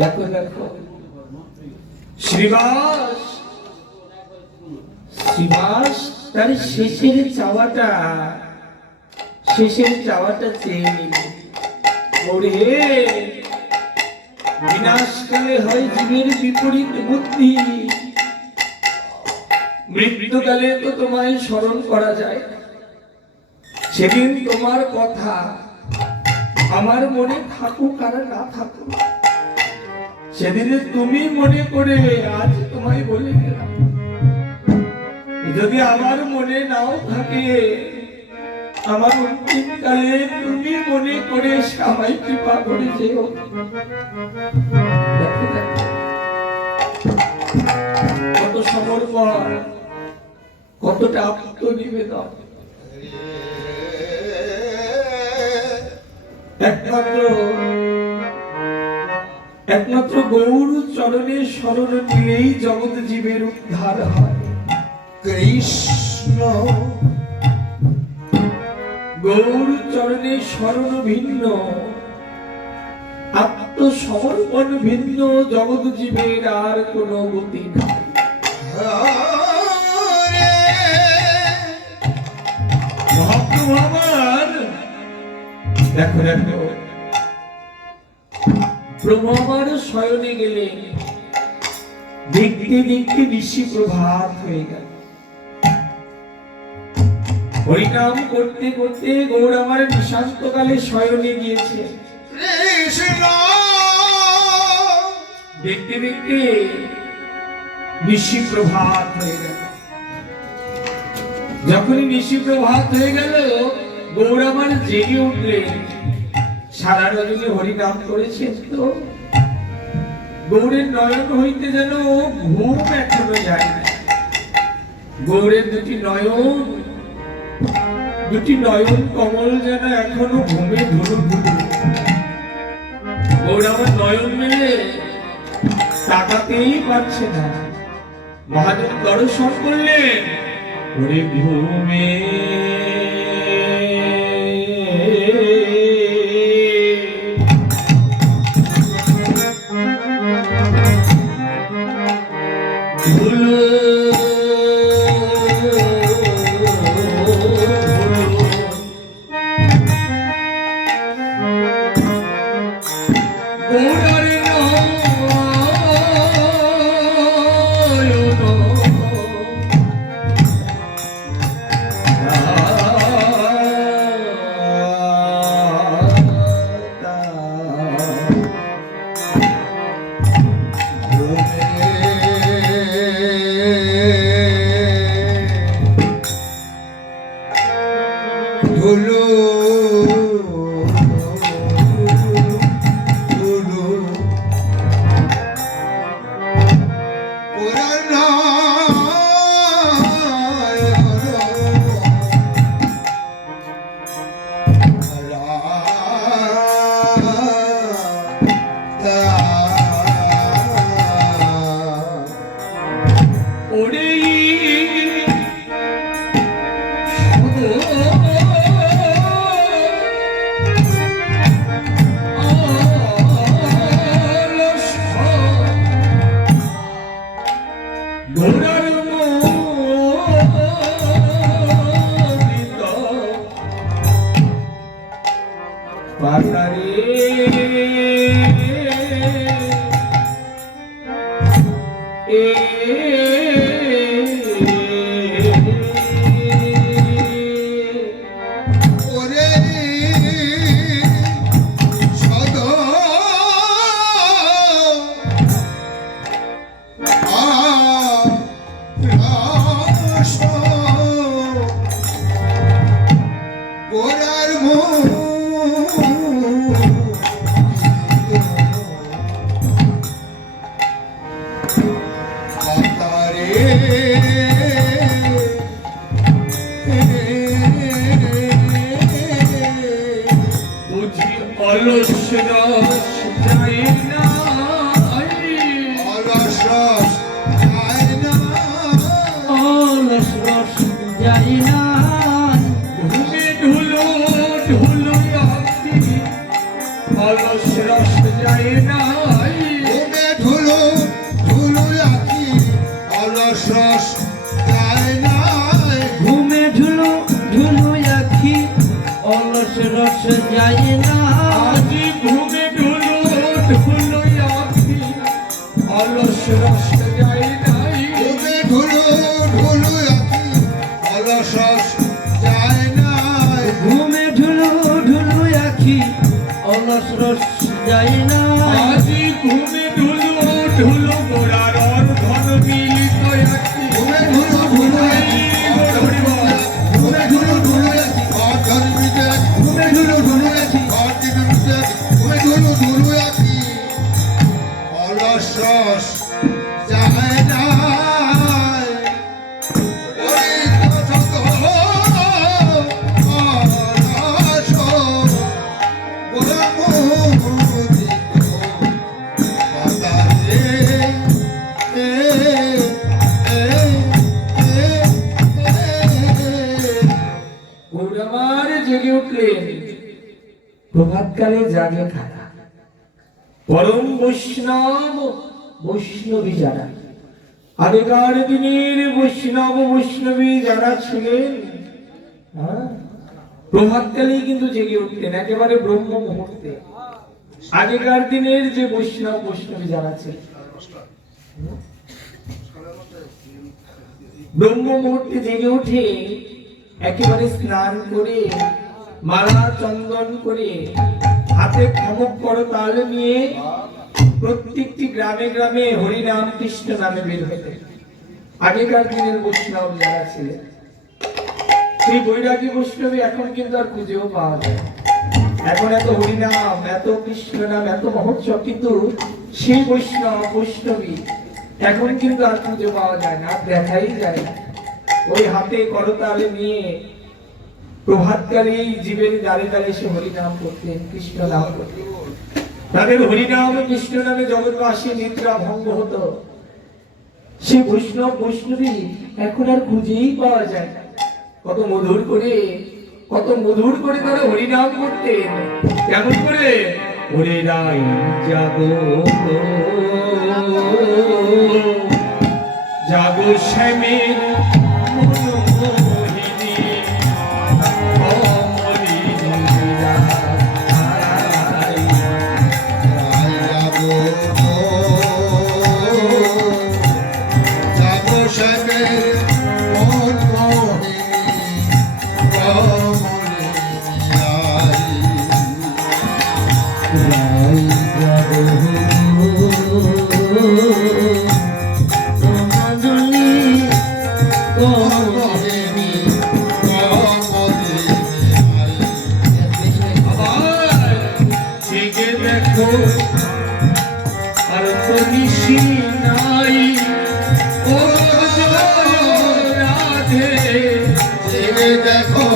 দেখো দেখো শ্রীবাস শ্রীবাস তার শেষের চাওয়াটা চেয়ে নিল। ওরে বিনাশকালে হয় জীবের বিপরীত বুদ্ধি, মৃত্যুকালে তো তোমায় স্মরণ করা যায়। সেদিন তোমার কথা আমার মনে থাকুক আর না থাকুক, সেদিনে তুমি মনে করে আজ তোমায় বলে গেলাম। যদি আমার মনে নাও থাকে, আমার অন্তিম কালে তুমি মনে করে সবাই কৃপা করে যেও। কত সমর্পণ, কতটা আত্মনিবেদন। একমাত্র গৌর চরণের শরণ নিলেই জগৎ জীবের উদ্ধার হয়। কৃষ্ণ গৌর চরণের শরণ ভিন্ন, আত্মসমর্পণ ভিন্ন, জগৎ জীবের আর কোন গতি নাই। আমার দেখো দেখো প্রভু আমার শয়নে গেলেন, দেখতে দেখতে ঋষি প্রভাত হয়ে গেল। হরিনাম করতে করতে গৌর আমার নিশান্তকালে শয়নে গিয়েছে। দেখতে দেখতে ঋষি প্রভাত হয়ে গেল। যখনই ঋষি প্রভাত হয়ে গেল, গৌর আমার জেগে উঠলেন। সারা রজনী হরিনাম করেছেন তো, গৌরের নয়ন হইতে যেন ঘুম এখনো যায় না। গৌরের দুটি নয়ন কমল যেন এখনো ঘুমে ধুলু ধুলু। গৌর আমার নয়ন মেলে তাকাতেই পারছে না। মহাদেব দর্শন করলেন, ওরে ঘুমে অলস রস যায় না রস যায় না ঘুমে ঢুলু ঢুলু আখি অলস রস যায় না আজি ঘুমে ঢুলু ঢুলু আখি অলস রস যায় নাই ঘুমে ঢুলু ঢুলু আখি অলস রস যায় না ঘুমে ঢুলু ঢুলু আখি অলস রস যায় না আজি ঘুমে ঢুলু ঢুলু গোড়ার ধন মিলিত আখি ঘুমে ঢুলু ঢুলু আখি ঘুমে ঢুলু ঢুলু আখি অধর মিটে ঘুমে ঢুলু ঢুলু আখি অধর মিটে ঘুমে ঢুলু ঢুলু আখি অলস রস যায় না ওরে কত অলস গোরা মোদিত বাতারে গৌরামার জেগে উঠলেন প্রভাতকালে জাগে খানা পরম বৈষ্ণব বৈষ্ণবী যারা আগেকার দিনের বৈষ্ণব বৈষ্ণবী যারা ছিলেন প্রভাতকালেই কিন্তু জেগে উঠতেন একেবারে ব্রহ্ম মুহূর্তে আগেকার দিনের যে বৈষ্ণব বৈষ্ণবী যারা ছিলেন ব্রহ্ম মুহূর্তে জেগে উঠে একেবারে স্নান করে মালা চন্দন করে হাতে খমক করতাল নিয়ে প্রত্যেকটি গ্রামে গ্রামে হরিনাম কৃষ্ণ নামে বের হতেন আগেকার দিনের বৈষ্ণব যারা ছিলেন সেই বৈরাগী বৈষ্ণবী এখন কিন্তু আর খুঁজেও পাওয়া যায় এখন এত হরিনাম এত কৃষ্ণ নাম এত মহোৎসব কিন্তু সেই বৈষ্ণব বৈষ্ণবী এখন কিন্তু আর খুঁজে পাওয়া যায় না দেখাই যায় না ওই হাতে করতালে নিয়ে প্রভাতকালে জীবের দ্বারে দ্বারে সে হরিনাম করতেন কৃষ্ণ নাম করতেন তাদের হরিনাম কৃষ্ণ নামে জগৎবাসী নিদ্রা ভঙ্গ হতো সে বৈষ্ণব বৈষ্ণবী এখন আর খুঁজেই পাওয়া যায় না কত মধুর করে তারা হরিনাম করতেন কেমন করে ওরে রাই জাগো জাগো শ্যামের মনোমোহিনী অমলিনী রাই। যাবো শ্যামের মন মোহিনী জেগে দেখো আর তো নিশি নাই ও রাধে জেগে দেখো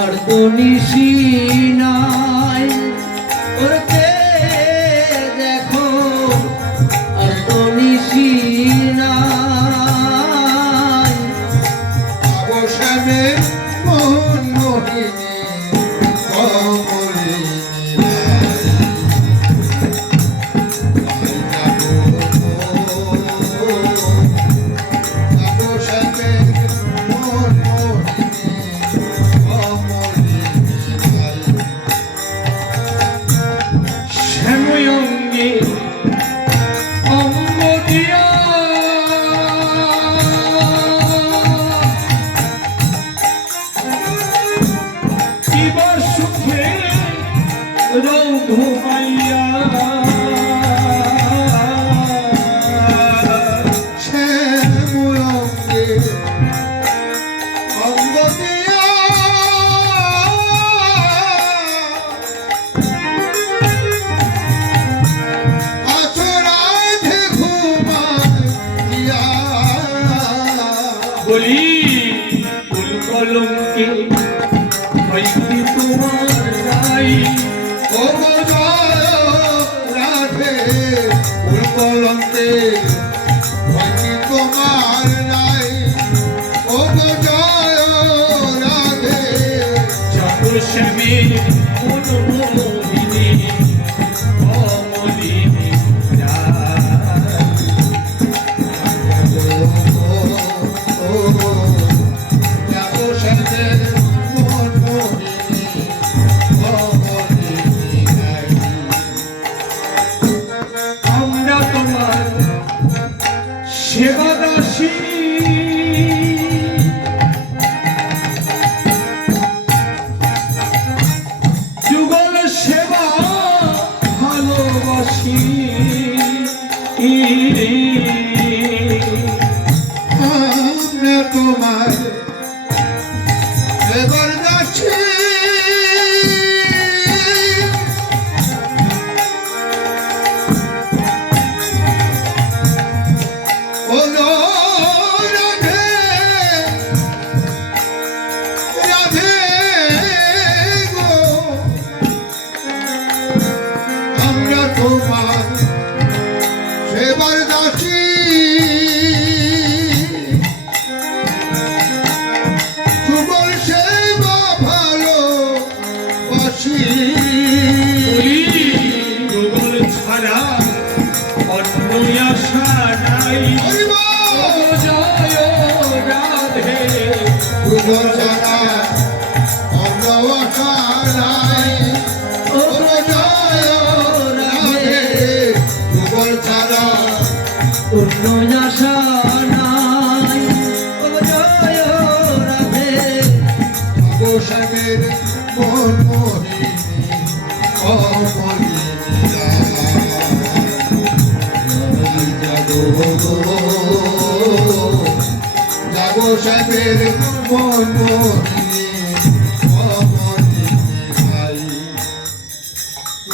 আর তো নিশি নাই ওরতে দেখো আর তো নিশি নাই যাবো শ্যামের মন মোহিনী কমলিনী যাবো শ্যামের মন মোহিনী কমলিনী শ্যাময়ঙ্গে অঙ্গ দিয়া কিবা সুখে রঘুমাইয়া শ্যাময়ঙ্গে অঙ্গ দিয়া আচরাধে ঘুমাইয়া বলি ফুল কলঙ্কে হইতে তোমার নাই ও গো জয় রাধে উল্কলন্তে ভক্তি তোমার নাই ও গো জয় রাধে যাবো শ্যামের মনোমোহিনী অমলিনী রাই। সেবা দাসী যুগল সেবা ভালোবাসি আমরা তোমার এবার যাচ্ছি ও রাধে রাধে গো আমরা তোমার সেবার দাসী যুগল সেবা ভালোবাসি যুগল ছাড়া অন্য আশা নাই জয় রাধে যুগল ছাড়া অন্য আশা নাই ও জয় রাধে যুগল ছাড়া অন্য আশা নাই ও জয় রাধে গোসামের মন মোহিনী অমলিনীরা জাগো সাহেবের মন মোহিনী